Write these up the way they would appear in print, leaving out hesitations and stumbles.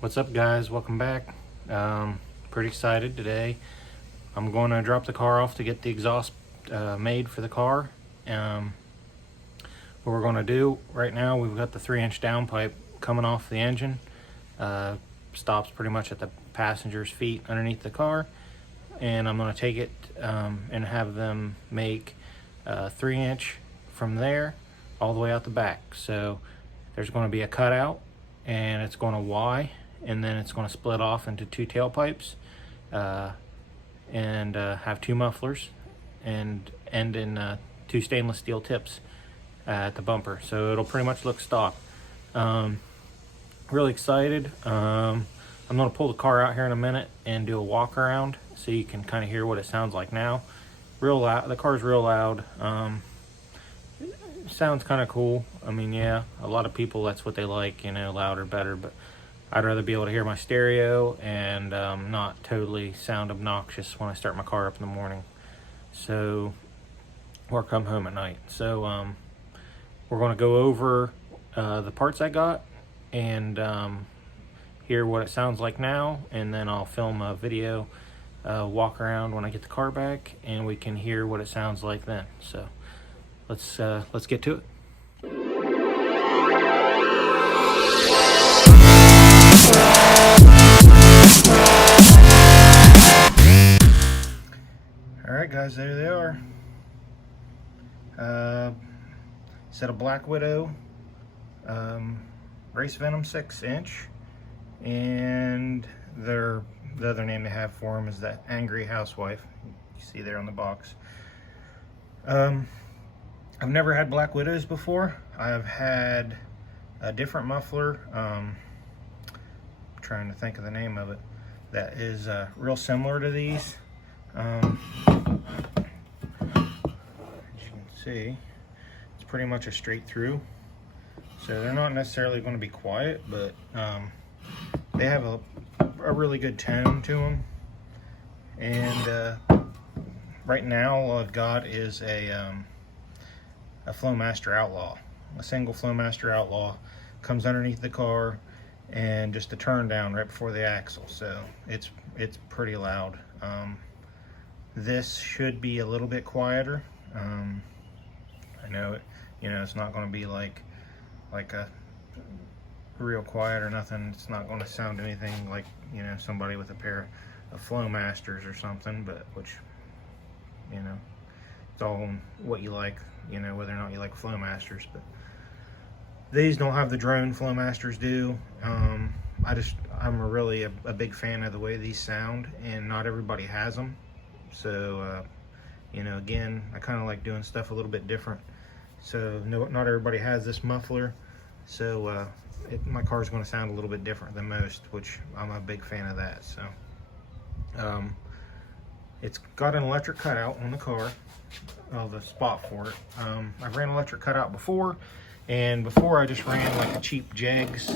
What's up, guys? Welcome back. Pretty excited today. I'm going to drop the car off to get the exhaust made for the car. What we're going to do right now, we've got the 3-inch downpipe coming off the engine. Stops pretty much at the passenger's feet underneath the car. And I'm going to take it and have them make 3-inch from there all the way out the back. So there's going to be a cutout, and it's going to Y, and then it's going to split off into 2 tailpipes and have 2 mufflers and end in 2 stainless steel tips at the bumper. So it'll pretty much look stock. Really excited. I'm going to pull the car out here in a minute and do a walk around so you can kind of hear what it sounds like now. Real loud. The car's real loud. Sounds kind of cool. I mean, yeah, a lot of people, that's what they like, you know, louder, better, but I'd rather be able to hear my stereo and not totally sound obnoxious when I start my car up in the morning, so, or come home at night. So we're going to go over the parts I got and hear what it sounds like now, and then I'll film a video walk around when I get the car back, and we can hear what it sounds like then. So let's get to it. Alright guys, there they are. Set of Black Widow Race Venom 6-inch, and the other name they have for them is that Angry Housewife, you see there on the box. I've never had Black Widows before. I've had a different muffler, I'm trying to think of the name of it, that is real similar to these. As you can see, it's pretty much a straight through, so they're not necessarily going to be quiet, but they have a really good tone to them. And right now all I've got is a Flowmaster Outlaw. A single Flowmaster Outlaw comes underneath the car, and just a turn down right before the axle, so it's pretty loud. This should be a little bit quieter. I know it, you know, it's not going to be like a real quiet or nothing. It's not going to sound anything like, you know, somebody with a pair of Flowmasters or something, but which, you know, it's all what you like, you know, whether or not you like Flowmasters. But these don't have the drone Flowmasters do. I'm really a big fan of the way these sound, and not everybody has them. So you know, again, I kind of like doing stuff a little bit different. So not everybody has this muffler, so my car's going to sound a little bit different than most, which I'm a big fan of that. So it's got an electric cutout on the car, the spot for it. I've ran electric cutout before, and before I just ran like a cheap Jegs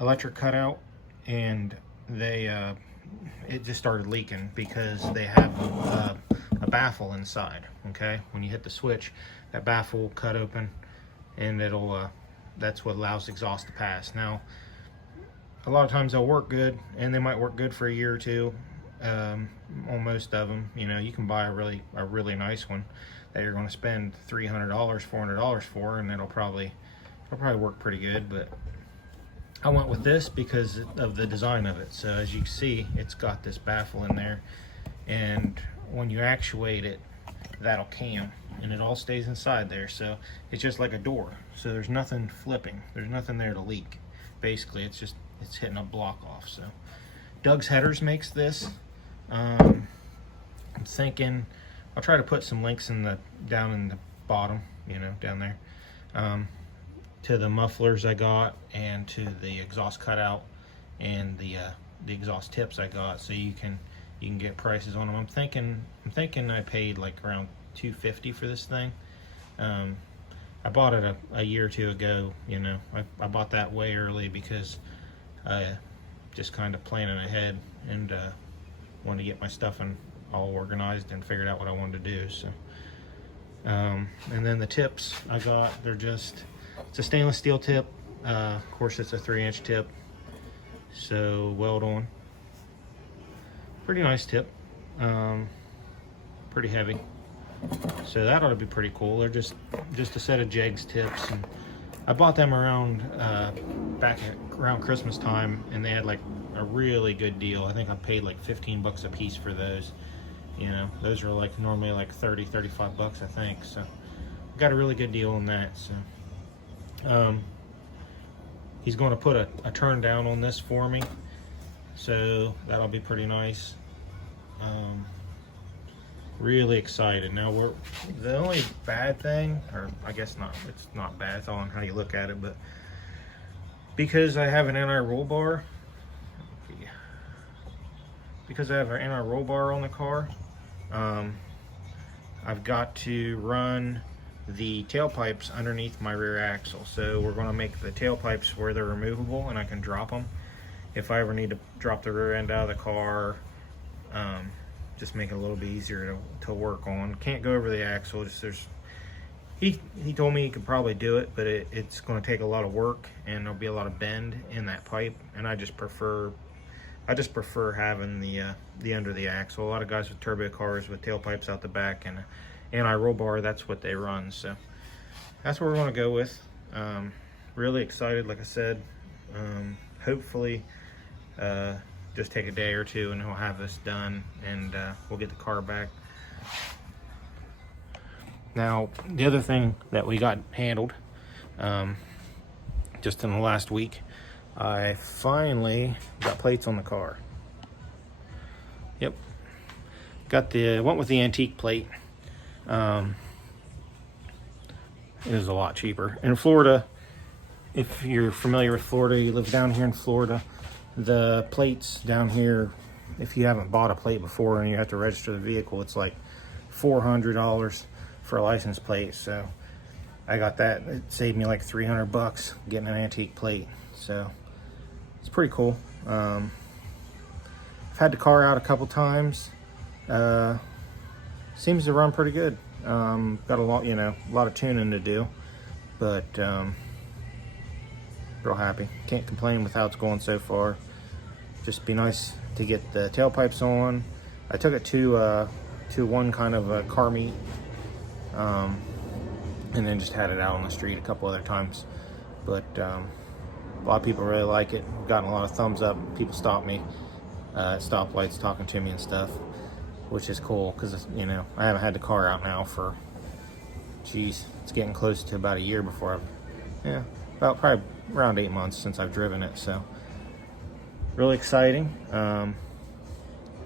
electric cutout, and it just started leaking because they have a baffle inside. Okay, when you hit the switch, that baffle will cut open, and that's what allows exhaust to pass. Now, a lot of times they'll work good, and they might work good for a year or two. On most of them, you know, you can buy a really nice one that you're going to spend $300, $400 for, and it'll probably work pretty good. But I went with this because of the design of it. So as you can see, it's got this baffle in there, and when you actuate it, that'll cam, and it all stays inside there. So it's just like a door. So there's nothing flipping. There's nothing there to leak. Basically, it's hitting a block off. So Doug's Headers makes this. I'm thinking I'll try to put some links down in the bottom, you know, down there, to the mufflers I got, and to the exhaust cutout, and the exhaust tips I got, so you can get prices on them. I'm thinking I paid like around $250 for this thing. I bought it a year or two ago. You know, I bought that way early because I just kind of planning ahead, and wanted to get my stuff all organized and figured out what I wanted to do. So and then the tips I got, it's a stainless steel tip. Of course, it's a 3-inch tip, so weld on. Pretty nice tip. Pretty heavy. So that ought to be pretty cool. They're just a set of Jegs tips, and I bought them around around Christmas time, and they had like a really good deal. I think I paid like 15 bucks a piece for those. You know, those are like normally like 30, 35 bucks, I think. So got a really good deal on that. So he's going to put a turn down on this for me, so that'll be pretty nice. Really excited. Now the only bad thing, or I guess not, it's not bad, it's all on how you look at it, but because I have an anti-roll bar, on the car, I've got to run the tailpipes underneath my rear axle. So we're going to make the tailpipes where they're removable and I can drop them if I ever need to drop the rear end out of the car. Just make it a little bit easier to work on. Can't go over the axle. He told me he could probably do it, but it's going to take a lot of work and there'll be a lot of bend in that pipe, and I just prefer having the under the axle. A lot of guys with turbo cars with tailpipes out the back and anti-roll bar, that's what they run. So that's what we're going to go with. Really excited, like I said. Hopefully just take a day or two and he'll have this done, and we'll get the car back. Now, the other thing that we got handled just in the last week, I finally got plates on the car. Yep, went with the antique plate. It was a lot cheaper. In Florida, if you're familiar with Florida, you live down here in Florida, the plates down here, if you haven't bought a plate before and you have to register the vehicle, it's like $400 for a license plate. So I got that. It saved me like 300 bucks getting an antique plate. So it's pretty cool. I've had the car out a couple times. Seems to run pretty good. Got a lot of tuning to do, but real happy. Can't complain with how it's going so far. Just be nice to get the tailpipes on. I took it to one kind of a car meet, and then just had it out on the street a couple other times. But a lot of people really like it. Gotten a lot of thumbs up. People stop me at stoplights talking to me and stuff, which is cool because I haven't had the car out now for, geez, it's getting close to about a year before about probably around 8 months since I've driven it. So really exciting. All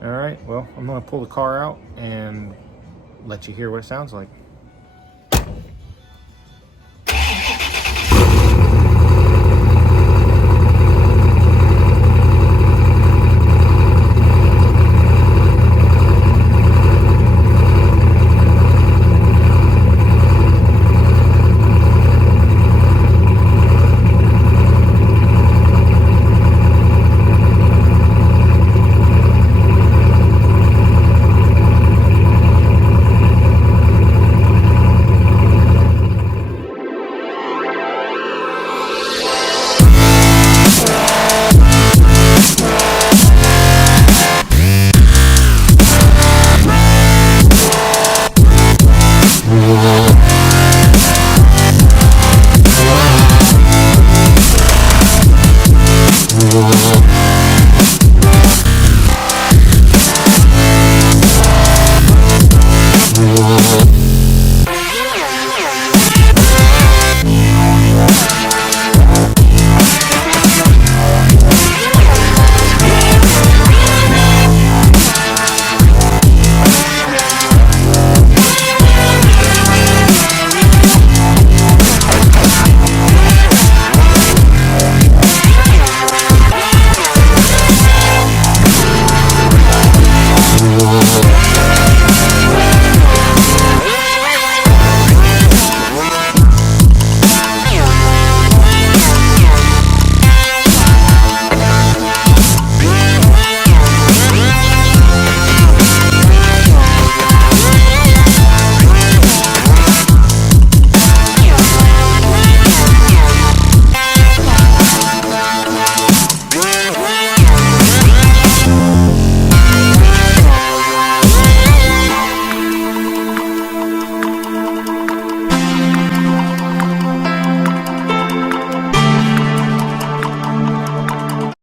right, well, I'm gonna pull the car out and let you hear what it sounds like.